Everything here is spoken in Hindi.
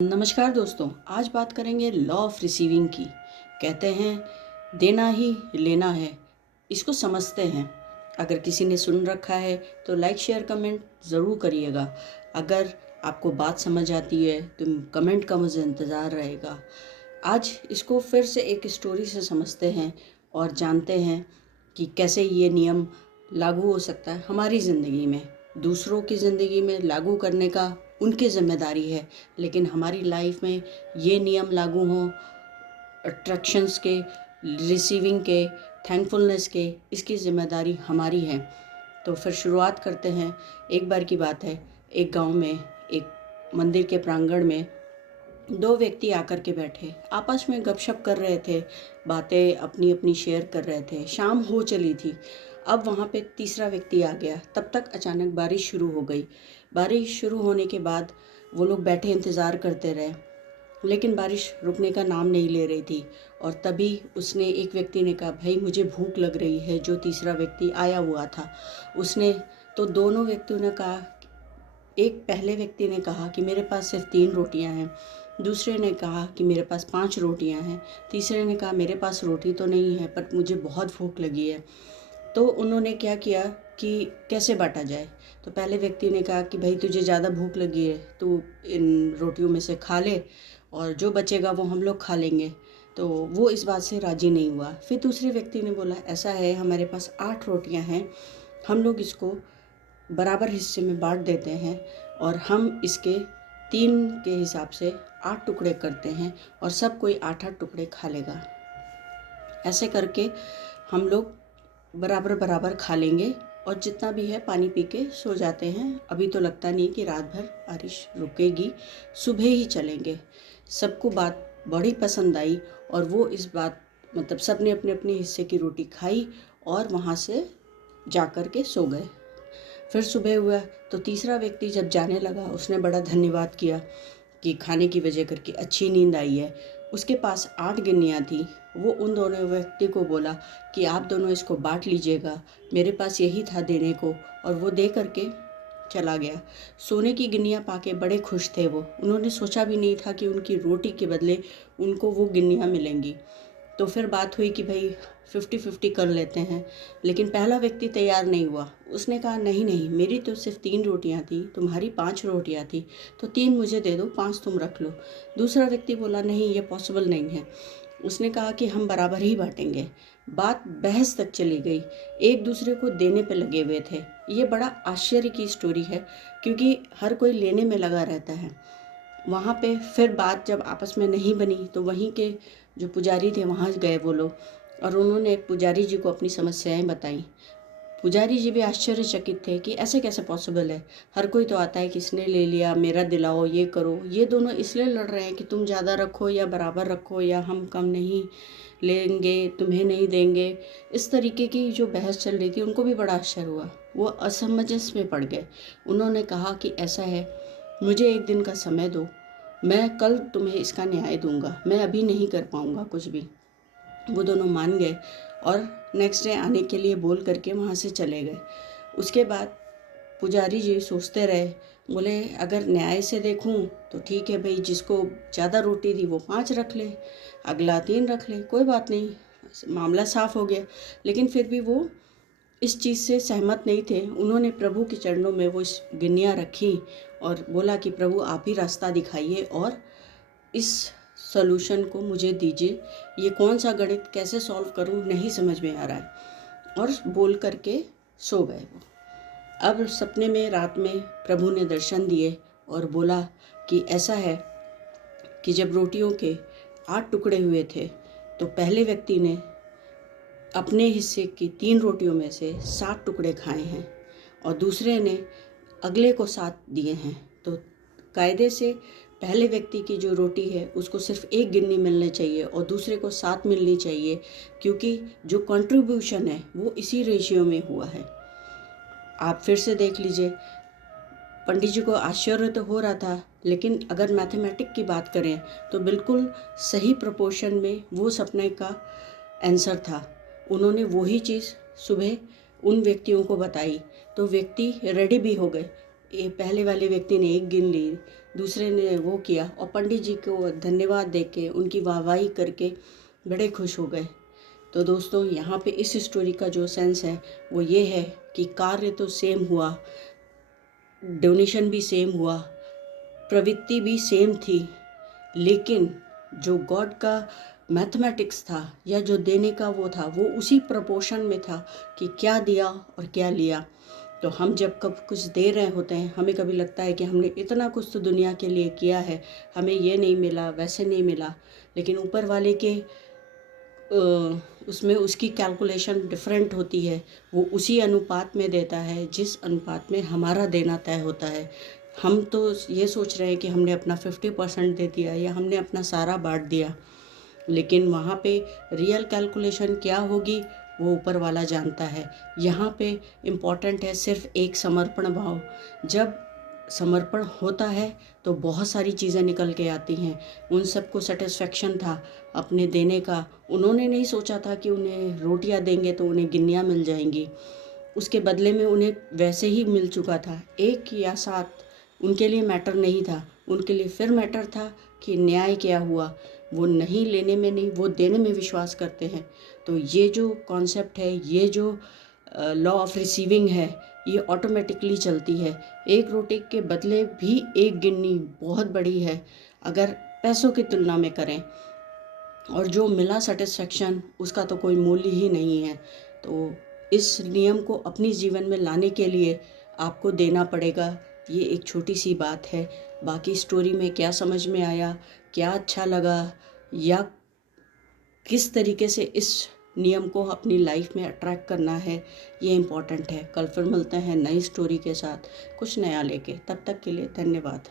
नमस्कार दोस्तों, आज बात करेंगे लॉ ऑफ रिसीविंग की। कहते हैं देना ही लेना है, इसको समझते हैं। अगर किसी ने सुन रखा है तो लाइक शेयर कमेंट ज़रूर करिएगा। अगर आपको बात समझ आती है तो कमेंट का मुझे इंतज़ार रहेगा। आज इसको फिर से एक स्टोरी से समझते हैं और जानते हैं कि कैसे ये नियम लागू हो सकता है हमारी ज़िंदगी में। दूसरों की ज़िंदगी में लागू करने का उनकी ज़िम्मेदारी है, लेकिन हमारी लाइफ में ये नियम लागू हों अट्रैक्शंस के, रिसीविंग के, थैंकफुलनेस के, इसकी ज़िम्मेदारी हमारी है। तो फिर शुरुआत करते हैं। एक बार की बात है, एक गांव में एक मंदिर के प्रांगण में दो व्यक्ति आकर के बैठे, आपस में गपशप कर रहे थे, बातें अपनी अपनी शेयर कर रहे थे। शाम हो चली थी। अब वहाँ पे तीसरा व्यक्ति आ गया। तब तक अचानक बारिश शुरू हो गई। बारिश शुरू होने के बाद वो लोग बैठे इंतज़ार करते रहे, लेकिन बारिश रुकने का नाम नहीं ले रही थी। और तभी उसने एक व्यक्ति ने कहा, भाई मुझे भूख लग रही है। जो तीसरा व्यक्ति आया हुआ था उसने तो दोनों व्यक्तियों ने कहा, एक पहले व्यक्ति ने कहा कि मेरे पास सिर्फ 3 रोटियां हैं, दूसरे ने कहा कि मेरे पास 5 रोटियां हैं, तीसरे ने कहा मेरे पास रोटी तो नहीं है पर मुझे बहुत भूख लगी है। तो उन्होंने क्या किया कि कैसे बांटा जाए। तो पहले व्यक्ति ने कहा कि भाई तुझे ज़्यादा भूख लगी है, तू इन रोटियों में से खा ले और जो बचेगा वो हम लोग खा लेंगे। तो वो इस बात से राज़ी नहीं हुआ। फिर दूसरे व्यक्ति ने बोला, ऐसा है हमारे पास 8 रोटियां हैं, हम लोग इसको बराबर हिस्से में बांट देते हैं और हम इसके 3 के हिसाब से 8 टुकड़े करते हैं और सब कोई 8-8 टुकड़े खा लेगा। ऐसे करके हम लोग बराबर बराबर खा लेंगे और जितना भी है पानी पी के सो जाते हैं। अभी तो लगता नहीं कि रात भर बारिश रुकेगी, सुबह ही चलेंगे। सबको बात बड़ी पसंद आई और वो इस बात सब ने अपने अपने हिस्से की रोटी खाई और वहाँ से जा कर के सो गए। फिर सुबह हुआ तो तीसरा व्यक्ति जब जाने लगा, उसने बड़ा धन्यवाद किया कि खाने की वजह करके अच्छी नींद आई है। उसके पास 8 गिन्नियाँ थी। वो उन दोनों व्यक्ति को बोला कि आप दोनों इसको बांट लीजिएगा, मेरे पास यही था देने को। और वो दे करके चला गया। सोने की गिन्नियाँ पाके बड़े खुश थे वो। उन्होंने सोचा भी नहीं था कि उनकी रोटी के बदले उनको वो गिन्नियाँ मिलेंगी। तो फिर बात हुई कि भाई 50-50 कर लेते हैं, लेकिन पहला व्यक्ति तैयार नहीं हुआ। उसने कहा नहीं नहीं, मेरी तो सिर्फ 3 रोटियां थी, तुम्हारी 5 रोटियां थी, तो 3 मुझे दे दो, 5 तुम रख लो। दूसरा व्यक्ति बोला नहीं, ये पॉसिबल नहीं है। उसने कहा कि हम बराबर ही बांटेंगे। बात बहस तक चली गई, एक दूसरे को देने पे लगे हुए थे। ये बड़ा आश्चर्य की स्टोरी है, क्योंकि हर कोई लेने में लगा रहता है। वहाँ पे फिर बात जब आपस में नहीं बनी तो वहीं के जो पुजारी थे वहाँ गए वो लोग, और उन्होंने पुजारी जी को अपनी समस्याएं बताई। पुजारी जी भी आश्चर्यचकित थे कि ऐसे कैसे पॉसिबल है। हर कोई तो आता है कि इसने ले लिया, मेरा दिलाओ, ये करो। ये दोनों इसलिए लड़ रहे हैं कि तुम ज़्यादा रखो या बराबर रखो, या हम कम नहीं लेंगे, तुम्हें नहीं देंगे। इस तरीके की जो बहस चल रही थी, उनको भी बड़ा आश्चर्य हुआ। वो असमंजस में पड़ गए। उन्होंने कहा कि ऐसा है, मुझे 1 दिन का समय दो, मैं कल तुम्हें इसका न्याय दूंगा, मैं अभी नहीं कर पाऊंगा कुछ भी। वो दोनों मान गए और नेक्स्ट डे आने के लिए बोल करके वहाँ से चले गए। उसके बाद पुजारी जी सोचते रहे, बोले अगर न्याय से देखूं तो ठीक है भाई, जिसको ज़्यादा रोटी दी वो 5 रख ले, अगला 3 रख ले, कोई बात नहीं, मामला साफ हो गया। लेकिन फिर भी वो इस चीज़ से सहमत नहीं थे। उन्होंने प्रभु के चरणों में वो गिन्नियाँ रखी और बोला कि प्रभु आप ही रास्ता दिखाइए और इस सॉल्यूशन को मुझे दीजिए। ये कौन सा गणित कैसे सॉल्व करूं, नहीं समझ में आ रहा है। और बोल करके सो गए वो। अब सपने में रात में प्रभु ने दर्शन दिए और बोला कि ऐसा है कि जब रोटियों के 8 टुकड़े हुए थे तो पहले व्यक्ति ने अपने हिस्से की 3 रोटियों में से 7 टुकड़े खाए हैं और दूसरे ने अगले को 7 दिए हैं। तो कायदे से पहले व्यक्ति की जो रोटी है उसको सिर्फ 1 गिन्नी मिलनी चाहिए और दूसरे को 7 मिलनी चाहिए, क्योंकि जो कंट्रीब्यूशन है वो इसी रेशियो में हुआ है। आप फिर से देख लीजिए। पंडित जी को आश्चर्य तो हो रहा था, लेकिन अगर मैथमेटिक की बात करें तो बिल्कुल सही प्रोपोर्शन में वो सपने का आंसर था। उन्होंने वही चीज़ सुबह उन व्यक्तियों को बताई तो व्यक्ति रेडी भी हो गए। ये पहले वाले व्यक्ति ने 1 गिन ली, दूसरे ने वो किया और पंडित जी को धन्यवाद दे के उनकी वाहवाही करके बड़े खुश हो गए। तो दोस्तों यहाँ पे इस स्टोरी का जो सेंस है वो ये है कि कार्य तो सेम हुआ, डोनेशन भी सेम हुआ, प्रवृत्ति भी सेम थी, लेकिन जो गॉड का मैथमेटिक्स था या जो देने का वो था वो उसी प्रपोर्शन में था कि क्या दिया और क्या लिया। तो हम जब कब कुछ दे रहे होते हैं, हमें कभी लगता है कि हमने इतना कुछ तो दुनिया के लिए किया है, हमें ये नहीं मिला, वैसे नहीं मिला, लेकिन ऊपर वाले के उसमें उसकी कैलकुलेशन डिफरेंट होती है। वो उसी अनुपात में देता है जिस अनुपात में हमारा देना तय होता है। हम तो ये सोच रहे हैं कि हमने अपना 50% दे दिया या हमने अपना सारा बांट दिया, लेकिन वहाँ पे रियल कैलकुलेशन क्या होगी वो ऊपर वाला जानता है। यहाँ पे इम्पॉर्टेंट है सिर्फ एक समर्पण भाव। जब समर्पण होता है तो बहुत सारी चीज़ें निकल के आती हैं। उन सबको सेटिस्फेक्शन था अपने देने का। उन्होंने नहीं सोचा था कि उन्हें रोटियां देंगे तो उन्हें गिन्नियाँ मिल जाएंगी, उसके बदले में उन्हें वैसे ही मिल चुका था। 1 या 7 उनके लिए मैटर नहीं था, उनके लिए फिर मैटर था कि न्याय क्या हुआ। वो नहीं लेने में नहीं, वो देने में विश्वास करते हैं। तो ये जो कॉन्सेप्ट है, ये जो लॉ ऑफ रिसीविंग है, ये ऑटोमेटिकली चलती है। 1 रोटी के बदले भी 1 गिन्नी बहुत बड़ी है अगर पैसों की तुलना में करें, और जो मिला सेटिस्फेक्शन उसका तो कोई मूल्य ही नहीं है। तो इस नियम को अपनी जीवन में लाने के लिए आपको देना पड़ेगा। ये एक छोटी सी बात है। बाकी स्टोरी में क्या समझ में आया, क्या अच्छा लगा, या किस तरीके से इस नियम को अपनी लाइफ में अट्रैक्ट करना है, ये इम्पॉर्टेंट है। कल फिर मिलते हैं नई स्टोरी के साथ, कुछ नया लेके। तब तक के लिए धन्यवाद।